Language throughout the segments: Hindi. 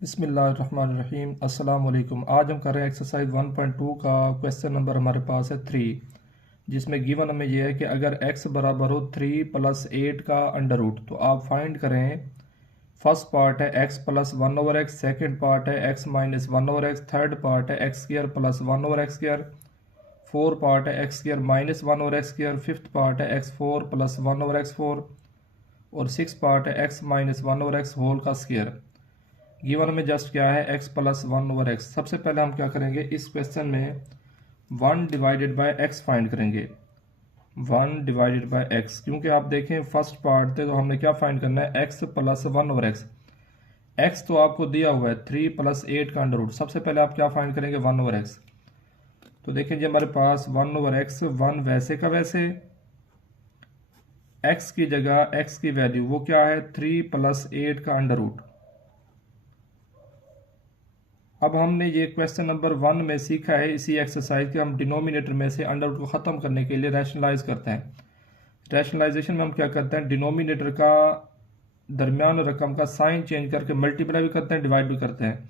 बिस्मिल्लाहिर्रहमानिर्रहीम। अस्सलाम वालेकुम। आज हम कर रहे हैं एक्सरसाइज 1.2 का क्वेश्चन नंबर हमारे पास है 3, जिसमें गिवन हमें यह है कि अगर x बराबर हो 3 + 8 का अंडर रूट, तो आप फाइंड करें। फर्स्ट पार्ट है x + 1/x, सेकेंड पार्ट है x - 1/x, थर्ड पार्ट है x² + 1/x², फोर्थ पार्ट है x² - 1/x², फिफ्थ पार्ट है x4 + 1/x4 और सिक्स पार्ट है x - 1/x होल का स्क्वायर। गिवन में जस्ट क्या है x + 1/x। सबसे पहले हम क्या करेंगे, इस क्वेश्चन में 1 डिवाइडेड बाय x फाइंड करेंगे। 1 डिवाइडेड बाय x, क्योंकि आप देखें फर्स्ट पार्ट थे तो हमने क्या फाइंड करना है, x + 1/x। x तो आपको दिया हुआ है 3 + 8 का अंडर रूट। सबसे पहले आप क्या फाइंड करेंगे, 1/x। तो देखें जी हमारे पास 1/x, 1 वैसे का वैसे, x की जगह x की वैल्यू वो क्या है 3 + 8 का अंडर रूट। अब हमने ये क्वेश्चन नंबर 1 में सीखा है इसी एक्सरसाइज के, हम डिनोमिनेटर में से अंडर रूट को ख़त्म करने के लिए रैशनलाइज करते हैं। रैशनलाइजेशन में हम क्या करते हैं, डिनोमिनेटर का दरमियान रकम का साइन चेंज करके मल्टीप्लाई भी करते हैं, डिवाइड भी करते हैं।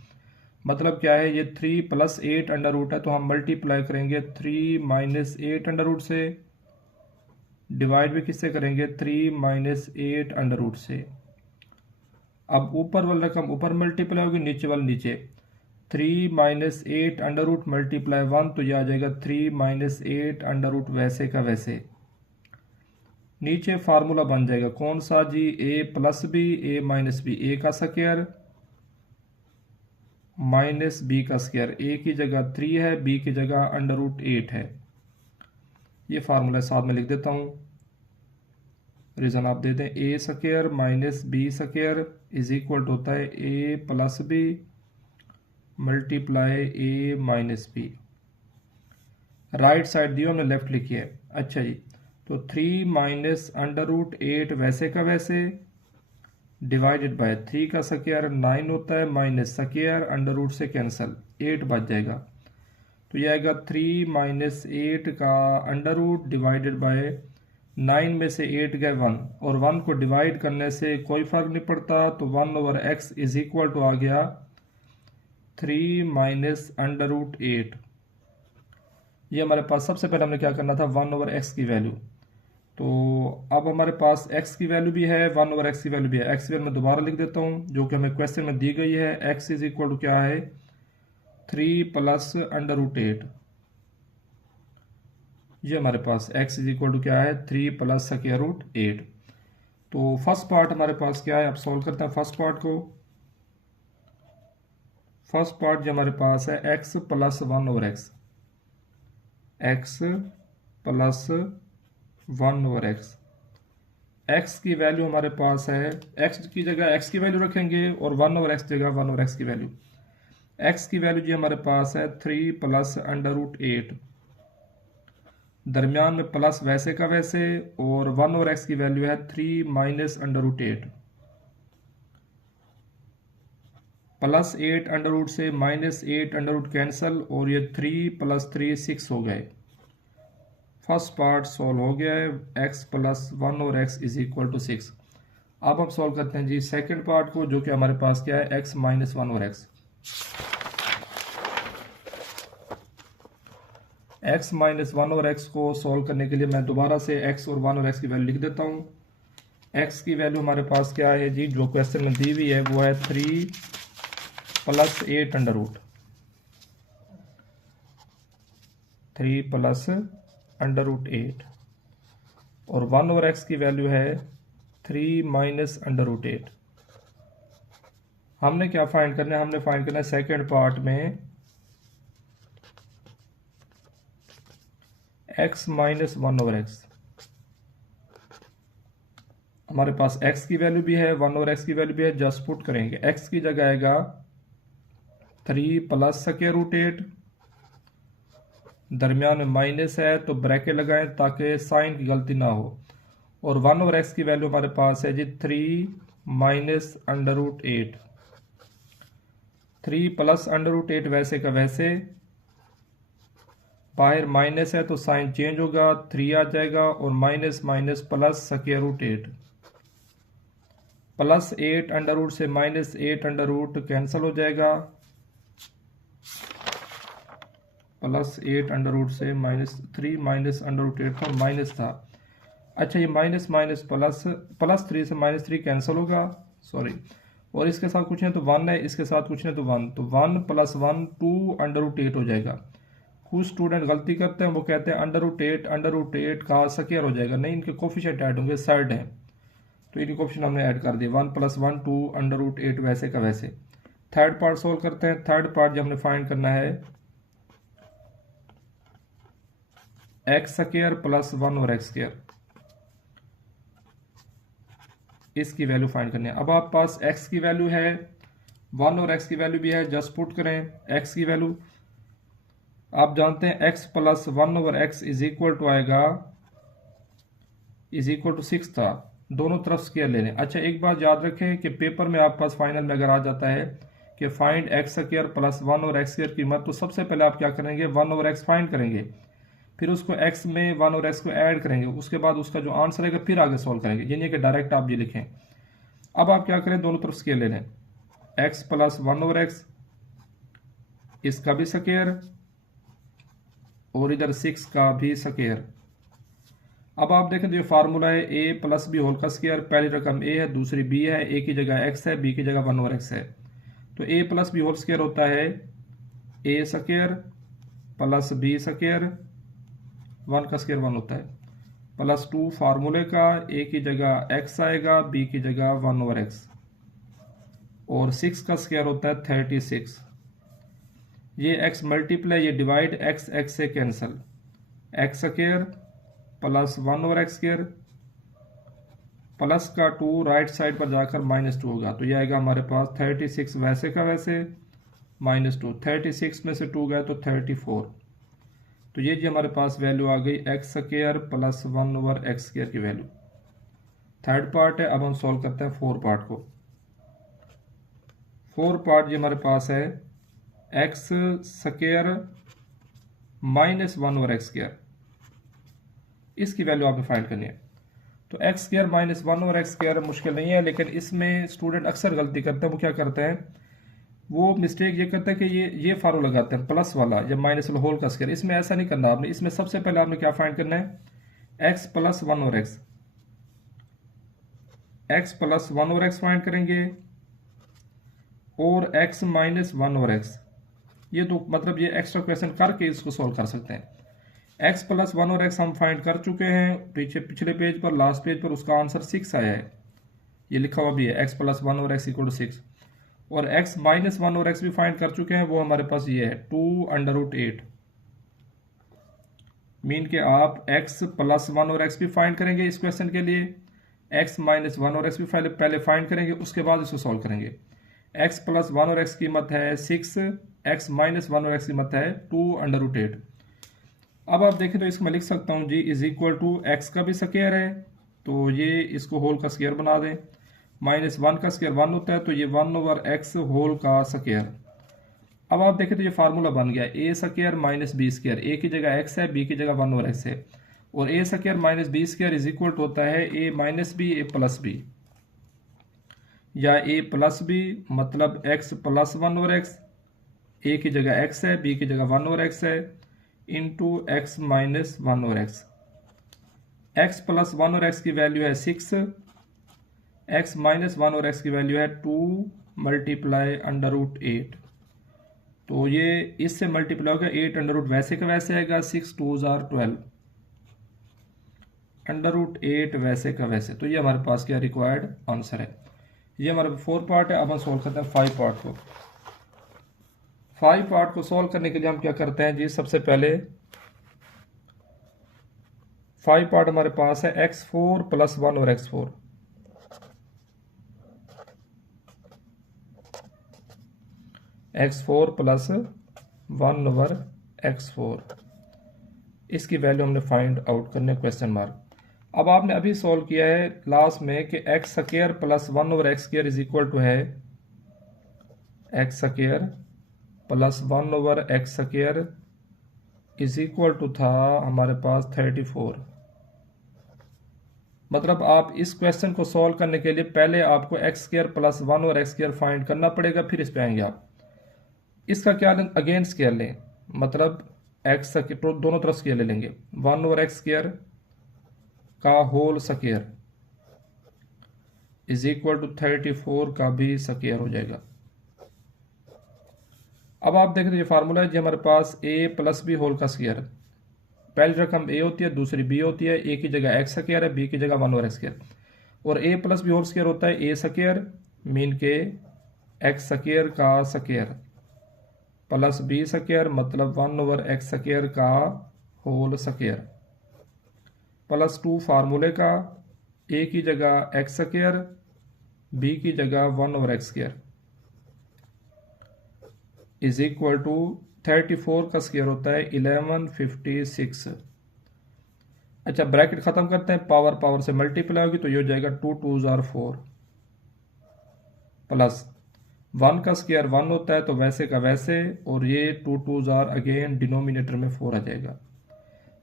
मतलब क्या है, ये 3 + 8 अंडर रूट है तो हम मल्टीप्लाई करेंगे 3 - 8 अंडर रूट से, डिवाइड भी किससे करेंगे, 3 - 8 अंडर रूट से। अब ऊपर वाली रकम ऊपर मल्टीप्लाई होगी, नीचे वाली नीचे। 3 - 8 अंडर रूट मल्टीप्लाई 1, तो यह आ जाएगा 3 - 8 अंडर रूट वैसे का वैसे। नीचे फार्मूला बन जाएगा कौन सा जी, a + b, a - b, a का स्क्वायर माइनस b का स्क्वायर। a की जगह 3 है, b की जगह अंडर रूट 8 है। ये फार्मूला साथ में लिख देता हूँ, रीजन आप दे दें। a² - b² इज इक्वल होता है a + b multiply a - b। Right side दी हमने, लेफ्ट लिखी है। अच्छा जी, तो 3 - अंडर रूट 8 वैसे का वैसे डिवाइडेड बाय 3 का स्क्वायर 9 होता है, माइनस स्क्वायर अंडर रूट से कैंसल, 8 बच जाएगा। तो यह आएगा 3 - 8 का अंडर रूट डिवाइडेड बाय 9 में से 8 गए 1, और 1 को डिवाइड करने से कोई फर्क नहीं पड़ता, तो 1/x इज इक्वल टू आ गया 3 - अंडर रूट 8। ये हमारे पास सबसे पहले हमने क्या करना था, 1/x की वैल्यू। तो अब हमारे पास x की वैल्यू भी है, 1/x की वैल्यू भी है। x की वैल्यू मैं दोबारा लिख देता हूँ जो कि हमें क्वेश्चन में दी गई है। x इज इक्वल टू क्या है, 3 + अंडर रूट 8। ये हमारे पास x इज इक्वल टू क्या है, 3 + स्क्वायर रूट 8। तो फर्स्ट पार्ट हमारे पास क्या है, अब सॉल्व करते हैं फर्स्ट पार्ट को। फर्स्ट पार्ट जो हमारे पास है x + 1/x, x + 1/x। x की वैल्यू हमारे पास है, x की जगह x की वैल्यू रखेंगे और 1/x जगह 1/x की वैल्यू। x की वैल्यू जी हमारे पास है 3 + अंडर रूट 8, दरमियान में प्लस वैसे का वैसे, और 1/x की वैल्यू है 3 - अंडर रूट 8। +8 अंडर रूट से -8 अंडर रूट कैंसल, और ये 3 + 3 6 हो गए। फर्स्ट पार्ट सॉल्व हो गया है, x + 1/x is equal to 6। अब हम सॉल्व करते हैं जी सेकंड पार्ट को, जो कि हमारे पास क्या है, x - 1/x। x - 1/x को सॉल्व करने के लिए मैं दोबारा से x और 1/x की वैल्यू लिख देता हूँ। x की वैल्यू हमारे पास क्या है जी, जो क्वेश्चन में दी हुई है वो है 3 + 8 अंडर रूट, 3 + अंडर रूट 8, और 1/x की वैल्यू है 3 - अंडर रूट 8। हमने क्या फाइंड करना है, हमने फाइंड करना है सेकेंड पार्ट में x - 1/x। हमारे पास x की वैल्यू भी है, 1/x की वैल्यू भी है। जस्ट पुट करेंगे, x की जगह आएगा 3 + स्क्वायर रूट 8, दरमियान में माइनस है तो ब्रैकेट लगाएं ताकि साइन की गलती ना हो, और 1/x की वैल्यू हमारे पास है जी 3 - अंडर रूट 8। 3 + अंडर रूट 8 वैसे का वैसे, बाहर माइनस है तो साइन चेंज होगा, 3 आ जाएगा, और minus minus plus square root 8। +8 under root से -8 अंडर रूट कैंसिल हो जाएगा, +8 अंडर रूट से -3 माइनस अंडर रूट 8 था, माइनस था। अच्छा ये माइनस माइनस प्लस, +3 से -3 कैंसिल होगा, सॉरी, और इसके साथ कुछ नहीं तो 1 है, इसके साथ कुछ नहीं तो 1, तो 1 + 1 2 अंडर रूट 8 हो जाएगा। कुछ स्टूडेंट गलती करते हैं, वो कहते हैं अंडर रूट 8 का स्क्वायर हो जाएगा, नहीं, इनके कोफिशिएंट ऐड होंगे, साइड है, तो इनके कोफिशिएंट हमने ऐड कर दिए, 1 + 1 2 अंडर रूट 8 वैसे का वैसे। थर्ड पार्ट सोल्व करते हैं। थर्ड पार्ट जो हमने फाइंड करना है x² + 1 और x², इसकी वैल्यू फाइंड करनी है। अब आप पास x की वैल्यू है, 1 और x की वैल्यू भी है, जस्ट पुट करें x की वैल्यू। आप जानते हैं x + 1/x आएगा = 6 था, दोनों तरफ स्क्वायर ले लें। अच्छा एक बात याद रखें कि पेपर में आप पास फाइनल में अगर आ जाता है कि फाइंड x² + 1 और x² की कीमत, तो सबसे पहले आप क्या करेंगे, 1/x फाइंड करेंगे, फिर उसको x में 1 और x को ऐड करेंगे, उसके बाद उसका जो आंसर है फिर आगे सॉल्व करेंगे, यानी कि डायरेक्ट आप ये लिखें। अब आप क्या करें, दोनों तरफ स्क्वायर ले लें, x + 1/x, इसका भी स्क्वायर और इधर 6 का भी स्क्वायर। अब आप देखें तो ये फार्मूला है a + b होल का स्क्वायर, पहली रकम a है, दूसरी b है, a की जगह x है, b की जगह 1/x है, तो a + b होल स्क्वायर होता है a² + b स्क्वायर, 1 का स्क्वायर 1 होता है, +2 फार्मूले का, a की जगह x आएगा, b की जगह 1/x, और 6 का स्क्वायर होता है 36। ये x मल्टीप्लाई, ये डिवाइड, x से कैंसिल, x² + 1/x², प्लस का 2 राइट साइड पर जाकर -2 होगा, तो ये आएगा हमारे पास 36 वैसे का वैसे, -2, 36 में से 2 गए तो 34, तो ये जी हमारे पास वैल्यू आ गई x² + 1/x² की वैल्यू। थर्ड पार्ट है, अब हम सॉल्व करते हैं 4 पार्ट को। 4 पार्ट जी हमारे पास है x² - 1/x², इसकी वैल्यू आपने फाइंड करनी है। तो x² - 1/x² मुश्किल नहीं है, लेकिन इसमें स्टूडेंट अक्सर गलती करते हैं, वो क्या करते हैं, वो मिस्टेक ये करते हैं कि ये फार्मूला लगाते हैं प्लस वाला या माइनस वाला होल का स्क्वायर। इसमें ऐसा नहीं करना आपने, इसमें सबसे पहले आपने क्या फाइंड करना है, x + 1/x, x + 1/x find करेंगे, और x - 1/x, ये तो मतलब ये एक्स्ट्रा क्वेश्चन करके इसको सॉल्व कर सकते हैं। x + 1/x हम फाइंड कर चुके हैं, पिछले पेज पर, लास्ट पेज पर उसका आंसर 6 आया है, ये लिखा हुआ भी है, x + 1/x = 6, और x - 1/x भी फाइंड कर चुके हैं, वो हमारे पास ये है 2 अंडर रूट 8। मीन के आप x + 1/x भी फाइंड करेंगे इस क्वेश्चन के लिए, x - 1/x भी पहले फाइंड करेंगे, उसके बाद इसको सॉल्व करेंगे। x + 1/x की कीमत है 6, x - 1/x की कीमत है 2 अंडर रूट 8। अब आप देखें तो इसको मैं लिख सकता हूँ जी = x का भी स्क्वायर है, तो ये इसको होल का स्क्वायर बना दें, -1 का स्क्वायर 1 होता है, तो ये 1/x होल का स्क्वायर। अब आप देखें तो ये फार्मूला बन गया a² - b², a की जगह x है, b की जगह 1/x है, और a² - b² होता है a - b a + b, या a + b, मतलब x + 1/x, a की जगह x है, b की जगह 1/x है, into x - 1/x। x + 1/x की वैल्यू है 6, x - 1/x की वैल्यू है 2 × अंडर रूट 8, तो ये इससे मल्टीप्लाई होगा 8 अंडर रूट वैसे का वैसे आएगा, 6 2s are 12 अंडर रूट 8 वैसे का वैसे। तो ये हमारे पास क्या रिक्वायर्ड आंसर है। ये हमारा 4 पार्ट है। अब हम सोल्व करते हैं 5 पार्ट को। 5 पार्ट को सोल्व करने के लिए हम क्या करते हैं जी, सबसे पहले 5 पार्ट हमारे पास है x4 + 1 और x4, x4 + 1 ओवर x4, इसकी वैल्यू हमने फाइंड आउट करने क्वेश्चन मार्क। अब आपने अभी सॉल्व किया है लास्ट में कि x² + 1 ओवर x² है x² + 1 ओवर x² था हमारे पास 34, मतलब आप इस क्वेश्चन को सॉल्व करने के लिए पहले आपको एक्स स्क्वायर प्लस 1 और एक्स स्क्वायर फाइंड करना पड़ेगा, फिर इस पे आएंगे आप। इसका क्या लें, अगेन स्क्वायर लें, मतलब एक्स दोनों तरफ स्क्वायर ले लेंगे, 1 ओवर एक्स स्क्वायर का whole square is equal to 34 का भी स्क्वायर हो जाएगा। अब आप देखें तो ये फार्मूला है जी हमारे पास a प्लस बी होल का स्क्वायर। पहली रकम a होती है, दूसरी b होती है, a की जगह x स्क्वायर है, b की जगह 1 ओवर एक्स स्क्वायर, और a plus b whole square होता है a स्क्वायर मीन के x स्क्वायर का स्क्वायर प्लस बी स्क्वायर मतलब 1 ओवर एक्स स्क्वायर का होल स्क्वायर प्लस 2 फार्मूले का a की जगह x स्क्वायर b की जगह 1 over x square is equal to 34 का स्क्वायर होता है 1156। अच्छा ब्रैकेट खत्म करते हैं, पावर पावर से मल्टीप्लाई होगी तो ये हो जाएगा 2 2 जार 4 प्लस 1 का स्क्वायर 1 होता है तो वैसे का वैसे, और ये 2 2 जार अगेन डिनोमिनेटर में 4 आ जाएगा।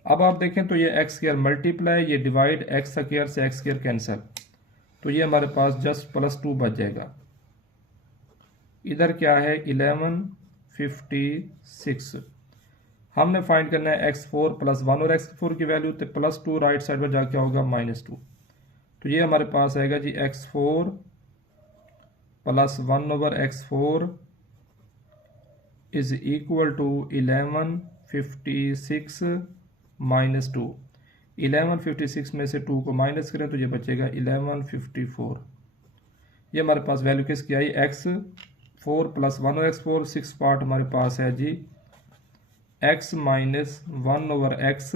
अब आप देखें तो ये एक्स स्क्वायर मल्टीप्लाई, ये डिवाइड एक्स स्क्वायर से एक्स स्क्वायर कैंसिल, तो ये हमारे पास जस्ट +2 बच जाएगा। इधर क्या है 1156, हमने फाइंड करना है x4 प्लस 1 और x4 की वैल्यू, तो +2 राइट साइड पर जाके होगा -2, तो ये हमारे पास आएगा जी x4 plus 1 over x4 is equal to 1156 -2। 1156 में से 2 को माइनस करें तो ये बचेगा 1154। ये हमारे पास वैल्यू किसकी आई, x4 प्लस 1 और x4, 6 पार्ट हमारे पास है जी x minus 1 over x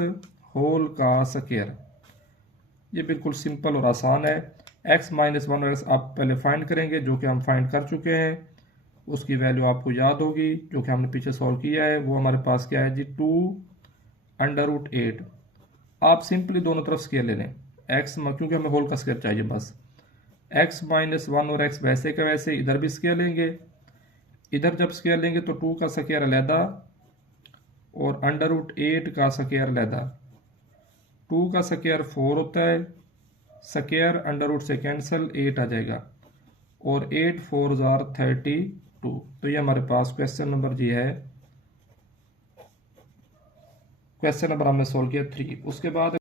whole का स्क्वायर। ये बिल्कुल सिंपल और आसान है। x माइनस 1 और x आप पहले फाइंड करेंगे, जो कि हम फाइंड कर चुके हैं, उसकी वैल्यू आपको याद होगी जो कि हमने पीछे सॉल्व किया है। वो हमारे पास क्या है जी 2√8। आप सिंपली दोनों तरफ स्क्वायर ले लें, x क्योंकि हमें होल का स्क्वायर चाहिए बस, x माइनस 1 और x वैसे का वैसे इधर भी स्क्वायर लेंगे, इधर जब स्क्वायर लेंगे तो 2 का स्क्वायर अलहदा और √8 का स्क्वायर अलहदा। 2 का स्क्वायर 4 होता है, स्क्वायर √ से कैंसिल 8 आ जाएगा, और 8 4 जार 32। तो ये हमारे पास क्वेश्चन नंबर जी है, क्वेश्चन नंबर हमने सोल्व किया 3। उसके बाद